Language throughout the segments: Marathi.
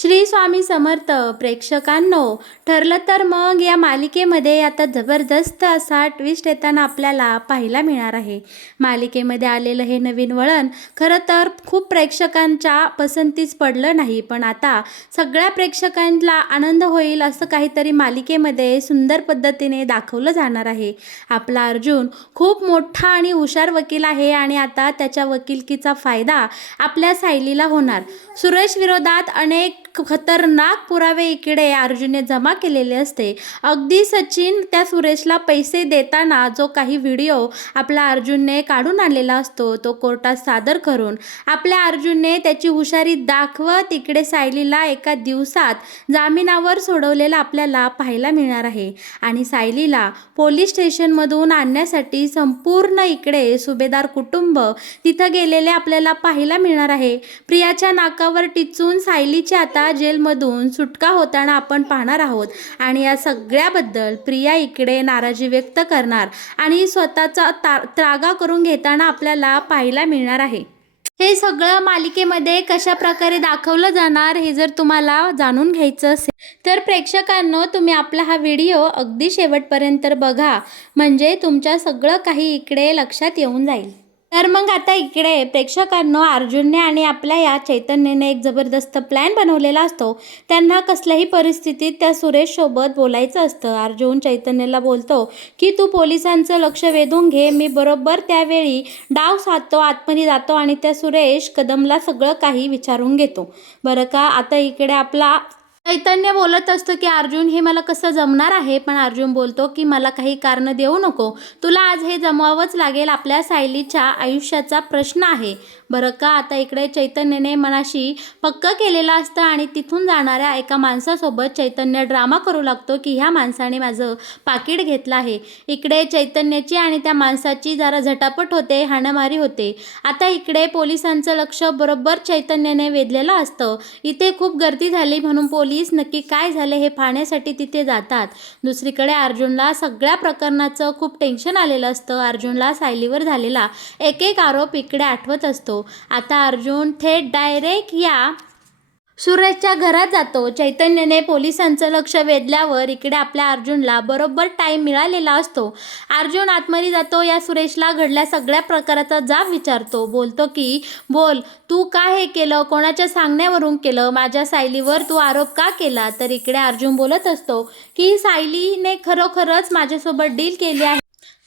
श्री स्वामी समर्थ प्रेक्षकांनो, ठरलं तर मग या मालिकेमध्ये आता जबरदस्त असा ट्विस्ट येताना आपल्याला पाहायला मिळणार आहे. मालिकेमध्ये आलेलं हे नवीन वळण खरं तर खूप प्रेक्षकांच्या पसंतीस पडलं नाही, पण आता सगळ्या प्रेक्षकांना आनंद होईल असं काहीतरी मालिकेमध्ये सुंदर पद्धतीने दाखवलं जाणार आहे. आपला अर्जुन खूप मोठा आणि हुशार वकील आहे आणि आता त्याच्या वकिलकीचा फायदा आपल्या सायलीला होणार. सुरेश विरोधात अनेक खतरनाक पुरावे इकडे अर्जुनने जमा केलेले असते. अगदी सचिन त्या सुरेशला पैसे देताना जो काही व्हिडिओ आपला अर्जुनने काढून आणलेला असतो तो कोर्टात सादर करून आपल्या अर्जुनने त्याची हुशारी दाखवत इकडे सायलीला एका दिवसात जामिनावर सोडवलेला आपल्याला पाहायला मिळणार आहे. आणि सायलीला पोलीस स्टेशनमधून आणण्यासाठी संपूर्ण इकडे सुभेदार कुटुंब तिथं गेलेले आपल्याला पाहायला मिळणार आहे. प्रियाच्या नाकावर टिचून सायलीची आता जेलमधून सुटका होताना आपण पाहणार आहोत आणि या सगळ्याबद्दल प्रिया इकडे नाराजी व्यक्त करणार आणि स्वतःचा त्रागा करून घेताना आपल्याला पाहायला मिळणार आहे. हे सगळं मालिकेमध्ये कशा प्रकारे दाखवलं जाणार हे जर तुम्हाला जाणून घ्यायचं असेल तर प्रेक्षकांनो, तुम्ही आपला हा व्हिडिओ अगदी शेवटपर्यंत बघा, म्हणजे तुमच्या सगळं काही इकडे लक्षात येऊन जाईल. तर मग आता इकडे प्रेक्षकांनो, अर्जुनने आणि आपल्या या चैतन्यने एक जबरदस्त प्लॅन बनवलेला असतो. त्यांना कसल्याही परिस्थितीत त्या सुरेशसोबत बोलायचं असतं. अर्जुन चैतन्यला बोलतो की तू पोलिसांचं लक्ष वेधून घे. मी बरोबर त्यावेळी डाव साधतो, आतमध्ये जातो आणि त्या सुरेश कदमला सगळं काही विचारून घेतो. बरं का, आता इकडे आपला चैतन्य बोलत असतो की अर्जुन, हे मला कसं जमणार आहे. पण अर्जुन बोलतो की मला काही कारण देऊ नको, तुला आज हे जमवावंच लागेल, आपल्या सायलीच्या आयुष्याचा प्रश्न आहे. बरं का, आता इकडे चैतन्यने मनाशी पक्क केलेलं असतं आणि तिथून जाणाऱ्या एका माणसासोबत चैतन्य ड्रामा करू लागतो की ह्या माणसाने माझं पाकीट घेतलं आहे. इकडे चैतन्याची आणि त्या माणसाची जरा झटापट होते, हाणामारी होते. आता इकडे पोलिसांचं लक्ष बरोबर चैतन्याने वेधलेलं असतं. इथे खूप गर्दी झाली म्हणून पोलीस नक्की काय झाले हे पाहण्यासाठी तिथे जातात. दुसरीकडे अर्जुनला सगळ्या प्रकरणाचं खूप टेन्शन आलेलं असतं. अर्जुनला सायलीवर झालेला एक एक आरोप इकडे आठवत असतो. आता अर्जुन थेट डायरेक्ट या सुरेशच्या घरात जातो. चैतन्यने पोलिसांचं लक्ष वेधल्यावर इकडे आपल्या अर्जुनला बरोबर टाईम मिळालेला असतो. अर्जुन आतमध्ये जातो, या सुरेशला घडल्या सगळ्या प्रकाराचा जाब विचारतो. बोलतो की बोल, तू का हे केलं, कोणाच्या सांगण्यावरून केलं, माझ्या सायलीवर तू आरोप का केला. तर इकडे अर्जुन बोलत असतो की सायलीने खरोखरच माझ्यासोबत डील केली आहे,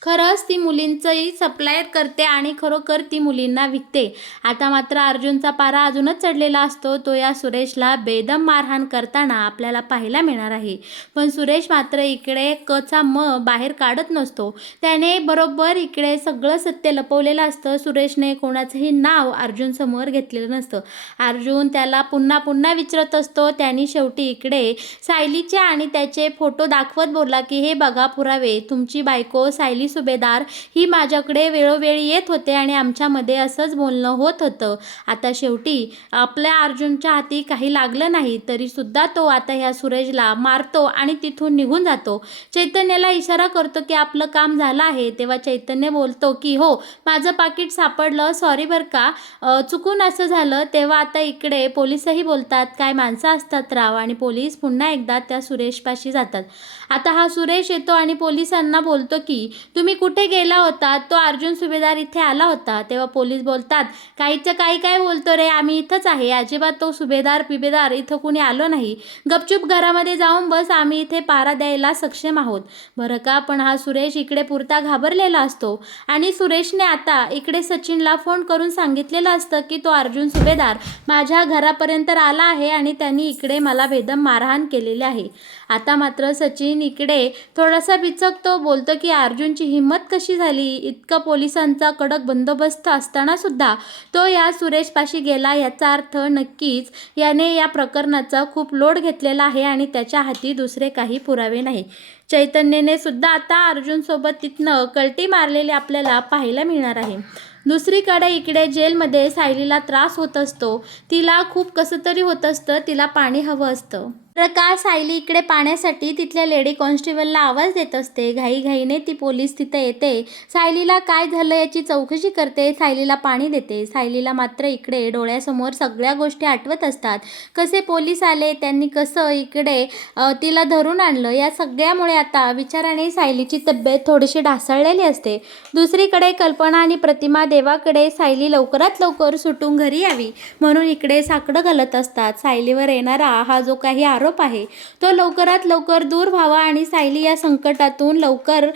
खरंच ती मुलींचंही सप्लायर करते आणि खरोखर ती मुलींना विकते. आता मात्र अर्जुनचा पारा अजूनच चढलेला असतो. तो या सुरेशला बेदम मारहाण करताना आपल्याला पाहायला मिळणार आहे. पण सुरेश मात्र इकडे कचा बाहेर काढत नसतो. त्याने बरोबर इकडे सगळं सत्य लपवलेलं असतं. सुरेशने कोणाचंही नाव अर्जुनसमोर घेतलेलं नसतं. अर्जुन त्याला पुन्हा पुन्हा विचारत असतो. त्यांनी शेवटी इकडे सायलीचे आणि त्याचे फोटो दाखवत बोलला की हे बघा पुरावे, तुमची बायको सायली सुभेदार ही माझ्याकडे वेळोवेळी येत होते आणि आमच्यामध्ये असंच बोलणं होत होतं. आता शेवटी आपल्या अर्जुनच्या हाती काही लागलं नाही तरी सुद्धा तो आता ह्या सुरेशला मारतो आणि तिथून निघून जातो. चैतन्याला इशारा करतो की आपलं काम झालं आहे. तेव्हा चैतन्य बोलतो की हो, माझं पाकीट सापडलं, सॉरी बरं का, चुकून असं झालं. तेव्हा आता इकडे पोलीसही बोलतात काय माणसं असतात राव, आणि पोलीस पुन्हा एकदा त्या सुरेशपाशी जातात. आता हा सुरेश येतो आणि पोलिसांना बोलतो की तुम्ही कुठे गेला होता, तो अर्जुन सुभेदार इथे आला होता. तेव्हा पोलीस बोलतात काहीचं काही काय बोलतो रे, आम्ही इथंच आहे, अजिबात तो सुभेदार पिबेदार इथं कुणी आलो नाही, गपचूप घरामध्ये जाऊन बस, आम्ही इथे पारा द्यायला सक्षम आहोत. बरं का, पण हा सुरेश इकडे पुरता घाबरलेला असतो आणि सुरेशने आता इकडे सचिनला फोन करून सांगितलेलं असतं की तो अर्जुन सुभेदार माझ्या घरापर्यंत आला आहे आणि त्यांनी इकडे मला बेदम मारहाण केलेली आहे. आता मात्र सचिन इकडे थोडासा बिचकतो. बोलतो की अर्जुनची हिंमत कशी झाली, इतका पोलिसांचा कडक बंदोबस्त असताना सुद्धा तो या सुरेशपाशी गेला, याचा अर्थ नक्कीच याने या प्रकरणाचा खूप लोड घेतलेला आहे आणि त्याच्या हाती दुसरे काही पुरावे नाही. चैतन्यने सुद्धा आता अर्जुनसोबत तिथनं कल्टी मारलेले आपल्याला पाहायला मिळणार आहे. दुसरीकडे इकडे जेलमध्ये सायलीला त्रास होत असतो. तिला खूप कसं तरी होत असतं, तिला पाणी हवं असतं. तर का सायली इकडे पाण्यासाठी तिथल्या लेडी कॉन्स्टेबलला आवाज देत असते. घाईघाईने ती पोलीस तिथे येते. सायलीला काय झालं याची चौकशी करते. सायलीला पाणी देते. सायलीला मात्र इकडे डोळ्यासमोर सगळ्या गोष्टी आठवत असतात. कसे पोलीस आले, त्यांनी कसं इकडे तिला धरून आणलं, या सगळ्यामुळे आता विचाराने सायलीची तब्येत थोडीशी ढासळलेली असते. दुसरीकडे कल्पना आणि प्रतिमा देवाकडे सायली लवकरात लवकर सुटून घरी यावी म्हणून इकडे साकडं घालत असतात. सायलीवर येणारा हा जो काही आरोप आहे तो लवकरात लवकर दूर व्हावा आणि सायली या संकटातून लवकर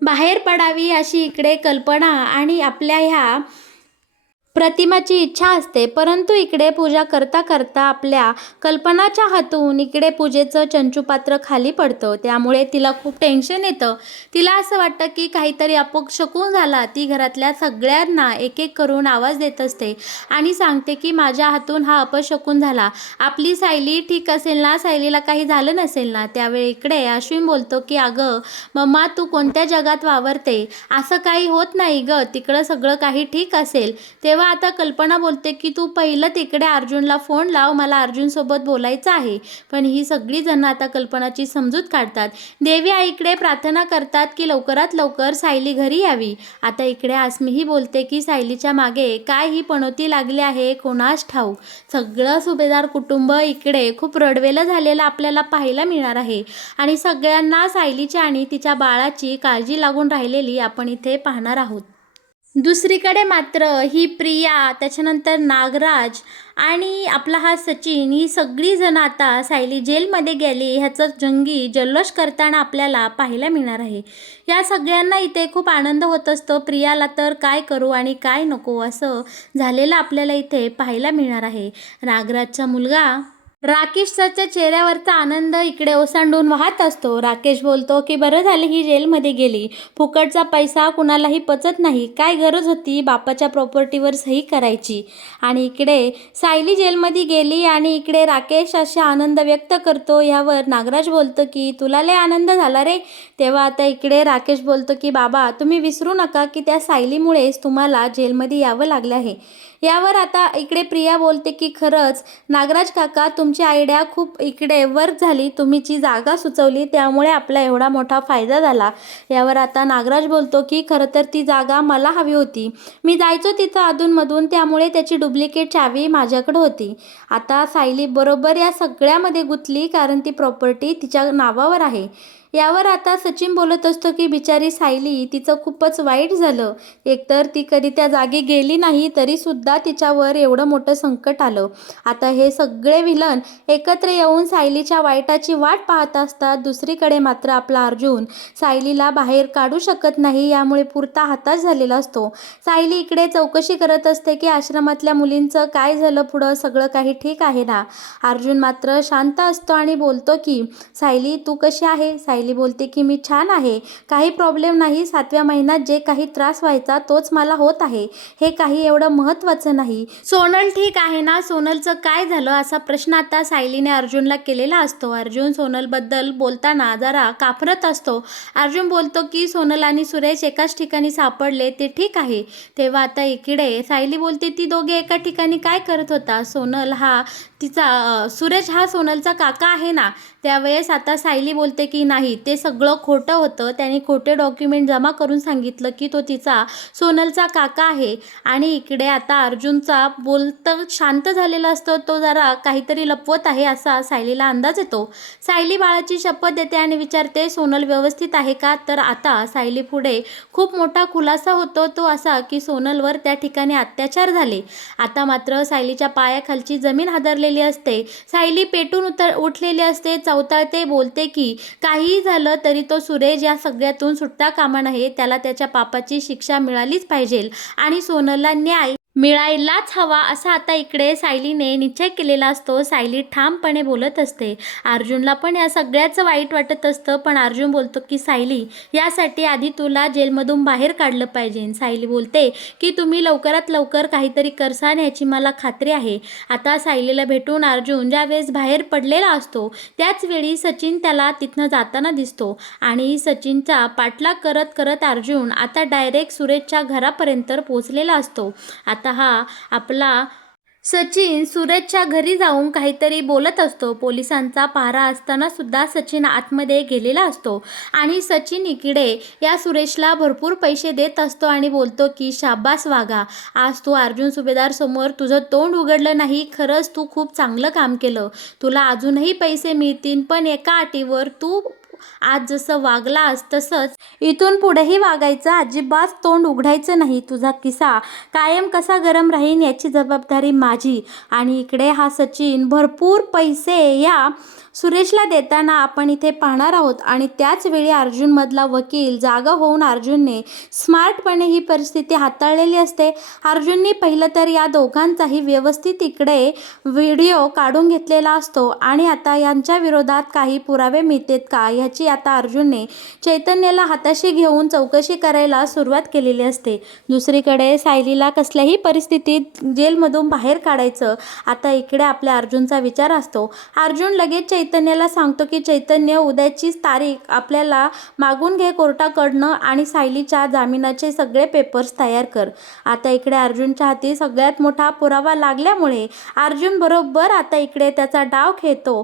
बाहेर पडावी अशी इकडे कल्पना आणि आपल्या ह्या प्रतिमाची इच्छा असते. परंतु इकडे पूजा करता करता आपल्या कल्पनाच्या हातून इकडे पूजेचं चंचुपात्र खाली पडतं. त्यामुळे तिला खूप टेन्शन येतं. तिला असं वाटतं की काहीतरी अपशकुन झाला. ती घरातल्या सगळ्यांना एक एक करून आवाज देत असते आणि सांगते की माझ्या हातून हा अपशकुन झाला. आपली सायली ठीक असेल ना, सायलीला काही झालं नसेल ना. त्यावेळी इकडे अश्विन बोलतो की अगं मम्मा, तू कोणत्या जगात वावरते, असं काही होत नाही ग, तिकडं सगळं काही ठीक असेल. तेव्हा आता कल्पना बोलते की तू पहिलं तिकडे अर्जुनला फोन लाव, मला अर्जुनसोबत बोलायचं आहे. पण ही सगळी जण आता कल्पनाची समजूत काढतात. देवी आईकडे प्रार्थना करतात की लवकरात लवकर सायली घरी यावी. आता इकडे आसमीही बोलते की सायलीच्या मागे काय ही पणोती लागली आहे कोणास ठाऊक. सगळं सुभेदार कुटुंब इकडे खूप रडवेलं झालेलं आपल्याला पाहायला मिळणार आहे आणि सगळ्यांना सायलीची आणि तिच्या बाळाची काळजी लागून राहिलेली आपण इथे पाहणार आहोत. दुसरीकडे मात्र ही प्रिया, त्याच्यानंतर नागराज आणि आपला हा सचिन, ही सगळी जण आता सायली जेलमध्ये गेली ह्याचं जंगी जल्लोष करताना आपल्याला पाहायला मिळणार आहे. या सगळ्यांना इथे खूप आनंद होत असतो. प्रियाला तर काय करू आणि काय नको असं झालेलं आपल्याला इथे पाहायला मिळणार आहे. नागराजचा मुलगा राकेशच्या चेहऱ्यावरचा आनंद इकडे ओसांडून वाहत असतो. राकेश बोलतो की बरं झालं ही जेलमध्ये गेली, फुकटचा पैसा कुणालाही पचत नाही, काय गरज होती बापाच्या प्रॉपर्टीवर सही करायची. आणि इकडे सायली जेलमध्ये गेली आणि इकडे राकेश असा आनंद व्यक्त करतो. यावर नागराज बोलतो की तुला लय आनंद झाला रे. तेव्हा आता इकडे राकेश बोलतो की बाबा, तुम्ही विसरू नका की त्या सायलीमुळेच तुम्हाला जेलमध्ये यावं लागलं आहे. यावर आता इकडे प्रिया बोलते की खरंच नागराज काका, तुमची आयडिया खूप इकडे वर्क झाली, तुम्ही जी जागा सुचवली त्यामुळे आपला एवढा मोठा फायदा झाला. यावर आता नागराज बोलतो की खरं तर ती जागा मला हवी होती, मी जायचो तिथं अधूनमधून, त्यामुळे त्याची डुप्लिकेट चावी माझ्याकडे होती. आता सायली बरोबर या सगळ्यामध्ये गुंतली कारण ती प्रॉपर्टी तिच्या नावावर आहे. यावर आता सचिन बोलत असतो की बिचारी सायली, तिचं खूपच वाईट झालं. एकतर ती कधी त्या जागी गेली नाही तरीसुद्धा तिच्यावर एवढं मोठं संकट आलं. आता हे सगळे विलन एकत्र येऊन सायलीच्या वाईटाची वाट पाहत असतात. दुसरीकडे मात्र आपला अर्जुन सायलीला बाहेर काढू शकत नाही, यामुळे पुरता हताश झालेला असतो. सायली इकडे चौकशी करत असते की आश्रमातल्या मुलींचं काय झालं पुढं, सगळं काही ठीक आहे ना. अर्जुन मात्र शांत असतो आणि बोलतो की सायली, तू कशी आहे. सायली बोलते की मी छान आहे, काही प्रॉब्लेम नाही. 7व्या महिन्यात जे काही त्रास व्हायचा तोच मला होत आहे, हे काही एवढं महत्त्वाचं नाही. सोनल ठीक आहे ना, सोनलचं काय झालं असा प्रश्न आता सायलीने अर्जुनला केलेला असतो. अर्जुन सोनलबद्दल बोलताना जरा काफरत असतो. अर्जुन बोलतो की सोनल आणि सुरेश एकाच ठिकाणी सापडले ते ठीक आहे. तेव्हा आता इकडे सायली बोलते ती दोघे एका ठिकाणी काय करत होता. सोनल हा सुरेश हा सोनलचा काका आहे ना. त्यावेळेस आता सायली बोलते की नाही, ते सगळं खोटं होतं, त्यांनी खोटे डॉक्युमेंट जमा करून सांगितलं की तो तिचा सोनलचा काका आहे. आणि इकडे आता अर्जुनचा बोलतं शांत झालेला असतो, तो जरा काहीतरी लपवत आहे असा सायलीला अंदाज येतो. सायली बाळाची शपथ देते आणि विचारते सोनल व्यवस्थित आहे का. तर आता सायली पुढे खूप मोठा खुलासा होतो, तो असा की सोनलवर त्या ठिकाणी अत्याचार झाले. आता मात्र सायलीच्या पायाखालची जमीन हादरलेली असते. सायली पेटून उठलेली असते, चवताळते, बोलते की काहीही झालं तरी तो सुरेश या सगळ्यातून सुटता कामा नये, त्याला त्याच्या पापाची शिक्षा मिळालीच पाहिजे आणि सोनलला न्याय मिळायलाच हवा असा आता इकडे सायलीने निश्चय केलेला असतो. सायली ठामपणे बोलत असते. अर्जुनला पण या सगळ्याचं वाईट वाटत असतं, पण अर्जुन बोलतो की सायली, यासाठी आधी तुला जेलमधून बाहेर काढलं पाहिजे. सायली बोलते की तुम्ही लवकरात लवकर काहीतरी करसान याची मला खात्री आहे. आता सायलीला भेटून अर्जुन ज्यावेळेस बाहेर पडलेला असतो त्याचवेळी सचिन त्याला तिथनं जाताना दिसतो आणि सचिनचा पाठलाग करत करत अर्जुन आता डायरेक्ट सुरेशच्या घरापर्यंत पोहोचलेला असतो. आता हा आपला सचिन सुरेशच्या घरी जाऊन काहीतरी बोलत असतो. पोलिसांचा पहारा असताना सुद्धा सचिन आतमध्ये गेलेला असतो आणि सचिन इकडे या सुरेशला भरपूर पैसे देत असतो आणि बोलतो की शाबास वागा, आज तू अर्जुन सुभेदार समोर तुझं तोंड उघडलं नाही. खरंच तू खूप चांगलं काम केलं. तुला अजूनही पैसे मिळतील, पण एका अटीवर. तू आज जसं वागलास तसंच इथून पुढेही वागायचं, अजिबात तोंड उघडायचं नाही. तुझा किस्सा कायम कसा गरम राहीन याची जबाबदारी माझी. आणि इकडे हा सचिन भरपूर पैसे या सुरेशला देताना आपण इथे पाहणार आहोत. आणि त्याच वेळी अर्जुनमधला वकील जागा होऊन अर्जुनने स्मार्टपणे ही परिस्थिती हाताळलेली असते. अर्जुनने पहिलं तर या दोघांचाही व्यवस्थित इकडे व्हिडिओ काढून घेतलेला असतो आणि आता यांच्या विरोधात काही पुरावे मिळतात का ह्याची आता अर्जुनने चैतन्याला हाताशी घेऊन चौकशी करायला सुरुवात केलेली असते. दुसरीकडे सायलीला कसल्याही परिस्थितीत जेलमधून बाहेर काढायचं आता इकडे आपल्या अर्जुनचा विचार असतो. अर्जुन लगेच चैतन्याला सांगतो की चैतन्य, उद्याचीच तारीख आपल्याला मागून घे कोर्टाकडनं आणि सायलीच्या जामिनाचे सगळे पेपर्स तयार कर. आता इकडे अर्जुनच्या हाती सगळ्यात मोठा पुरावा लागल्यामुळे अर्जुन बरोबर आता इकडे त्याचा डाव खेळतो.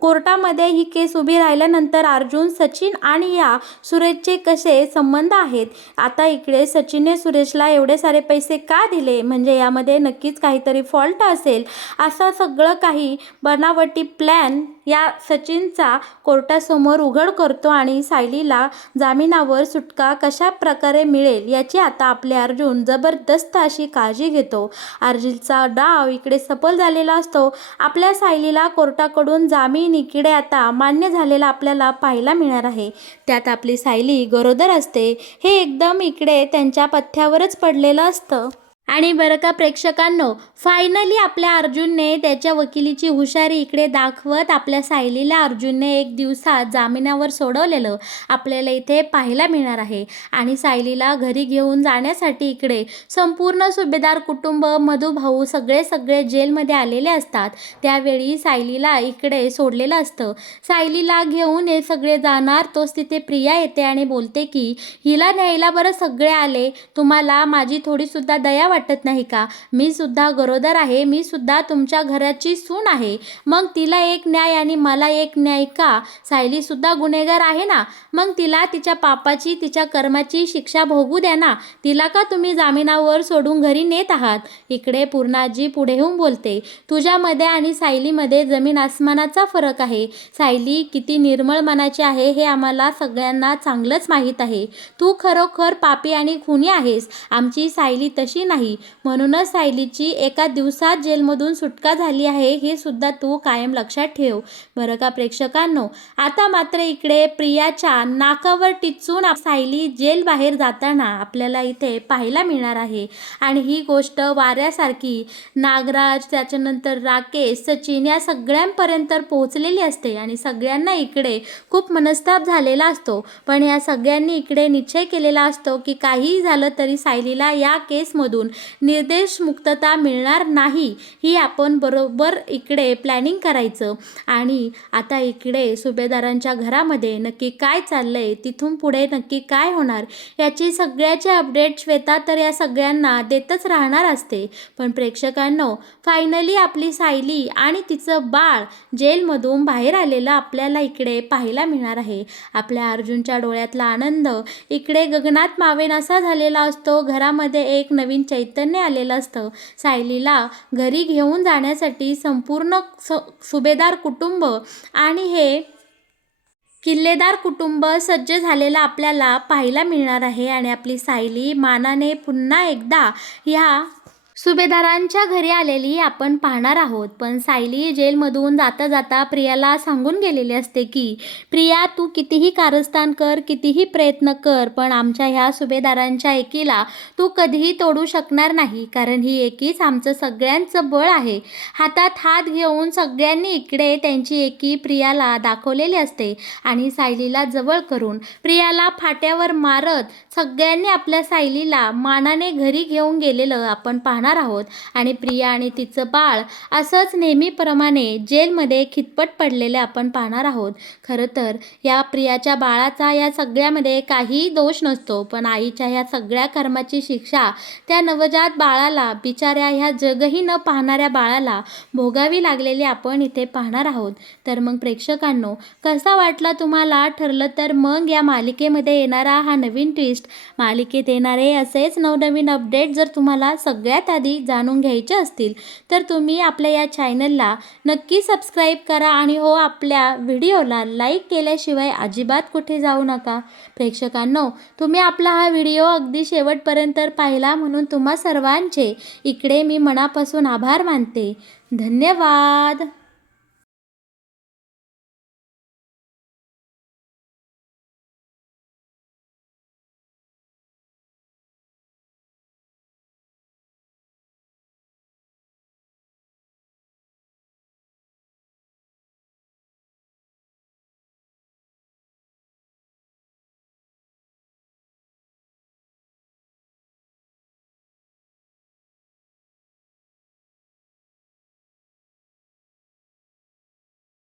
कोर्टामध्ये ही केस उभी राहिल्यानंतर अर्जुन, सचिन आणि या सुरेशचे कसे संबंध आहेत. आता इकडे सचिनने सुरेशला एवढे सारे पैसे का दिले, म्हणजे यामध्ये नक्कीच काहीतरी फॉल्ट असेल. असं सगळं काही बनावटी प्लॅन या सचिनचा कोर्टासमोर उघड करतो आणि सायलीला जामिनावर सुटका कशा प्रकारे मिळेल याची आता आपले अर्जुन जबरदस्त अशी काळजी घेतो. अर्जुनचा डाव इकडे सफल झालेला असतो. आपल्या सायलीला कोर्टाकडून जामीन इकडे आता मान्य झालेला आपल्याला पाहायला मिळणार आहे. त्यात आपली सायली गरोदर असते. हे एकदम इकडे त्यांच्या पथ्यावरच पडलेलं असतं. आणि बरं का प्रेक्षकांनो, फायनली आपल्या अर्जुनने त्याच्या वकिलीची हुशारी इकडे दाखवत आपल्या सायलीला अर्जुनने एक दिवसात जामिनावर सोडवलेलं आपल्याला इथे पाहायला मिळणार आहे. आणि सायलीला घरी घेऊन जाण्यासाठी इकडे संपूर्ण सुभेदार कुटुंब, मधुभाऊ सगळे जेलमध्ये आलेले असतात. त्यावेळी सायलीला इकडे सोडलेलं असतं. सायलीला घेऊन हे सगळे जाणार. तोच तिथे प्रिया येते आणि बोलते की हिला न्यायला बरं सगळे आले, तुम्हाला माझी थोडीसुद्धा दया वाटत नाही का? मी सुद्धा गरोदर आहे, मी सुद्धा तुमच्या घराची सून आहे, मग तिला एक न्याय आणि मला एक न्याय का? सायली सुद्धा गुन्हेगार आहे ना, मग तिला तिच्या पापाची, तिच्या कर्माची शिक्षा भोगू द्या ना. तिला का तुम्ही जामिनावर सोडून घरी नेत आहात? इकडे पूर्णाजी पुढे होऊन बोलते, तुझ्यामध्ये आणि सायलीमध्ये जमीन आसमानाचा फरक आहे. सायली किती निर्मळ मनाची आहे हे आम्हाला सगळ्यांना चांगलंच माहीत आहे. तू खरोखर पापी आणि खुनी आहेस. आमची सायली तशी नाही. म्हणूनच सायलीची एका दिवसात जेलमधून सुटका झाली आहे, हे सुद्धा तू कायम लक्षात ठेव. बरं का प्रेक्षकांनो, आता मात्र इकडे प्रियाच्या नाकावर टिचून सायली जेल बाहेर जाताना आपल्याला इथे पाहायला मिळणार आहे. आणि ही गोष्ट वाऱ्यासारखी नागराज, त्याच्यानंतर राकेश, सचिन या सगळ्यांपर्यंत पोहोचलेली असते आणि सगळ्यांना इकडे खूप मनस्ताप झालेला असतो. पण या सगळ्यांनी इकडे निश्चय केलेला असतो की काहीही झालं तरी सायलीला या केसमधून निर्दोष मुक्तता मिळणार नाही, ही आपण बरोबर इकडे प्लॅनिंग करायचं. आणि आता इकडे सुभेदारांच्या घरामध्ये नक्की काय चाललंय, तिथून पुढे नक्की काय होणार याची सगळ्याचे अपडेट श्वेता तर या सगळ्यांना देतच राहणार असते. पण प्रेक्षकांनो, फायनली आपली सायली आणि तिचं बाळ जेलमधून बाहेर आलेलं आपल्याला इकडे पाहायला मिळणार आहे. आपल्या अर्जुनच्या डोळ्यातला आनंद इकडे गगनात मावेनासा झालेला असतो. घरामध्ये एक नवीन चैतन्य आलेलं असतं. सायलीला घरी घेऊन जाण्यासाठी संपूर्ण सुभेदार कुटुंब आणि हे किल्लेदार कुटुंब सज्ज झालेलं आपल्याला पाहायला मिळणार आहे. आणि आपली सायली मानाने पुन्हा एकदा ह्या सुभेदारांच्या घरी आलेली आपण पाहणार आहोत. पण सायली जेलमधून जाता जाता प्रियाला सांगून गेलेली असते की प्रिया, तू कितीही कारस्थान कर, कितीही प्रयत्न कर, पण आमच्या ह्या सुभेदारांच्या एकीला तू कधीही तोडू शकणार नाही, कारण ही एकीच आमचं सगळ्यांचं बळ आहे. हातात हात घेऊन सगळ्यांनी इकडे त्यांची एकी प्रियाला दाखवलेली असते. आणि सायलीला जवळ करून प्रियाला फाट्यावर मारत सगळ्यांनी आपल्या सायलीला मानाने घरी घेऊन गेलेलं आपण पाहणार पाहणार आहोत आणि प्रिया आणि तिचं बाळ असंच नेहमीप्रमाणे जेलमध्ये खितपट पडलेले आपण पाहणार आहोत. खरं तर या प्रियाच्या बाळाचा या सगळ्यामध्ये काहीही दोष नसतो, पण आईच्या ह्या सगळ्या कर्माची शिक्षा त्या नवजात बाळाला, बिचाऱ्या ह्या जगही न पाहणाऱ्या बाळाला भोगावी लागलेली आपण इथे पाहणार आहोत. तर मग प्रेक्षकांनो, कसा वाटला तुम्हाला? ठरलं तर मग या मालिकेमध्ये येणारा हा नवीन ट्विस्ट, मालिकेत येणारे असेच नवनवीन अपडेट जर तुम्हाला सगळ्यात आधी जाणून घ्यायचे असतील तर तुम्ही आपल्या या चॅनलला नक्की सबस्क्राईब करा आणि हो, आपल्या व्हिडिओला लाईक केल्याशिवाय अजिबात कुठे जाऊ नका. प्रेक्षकांनो, तुम्ही आपला हा व्हिडिओ अगदी शेवटपर्यंत पाहिला म्हणून तुम्हा सर्वांचे इकडे मी मनापासून आभार मानते. धन्यवाद.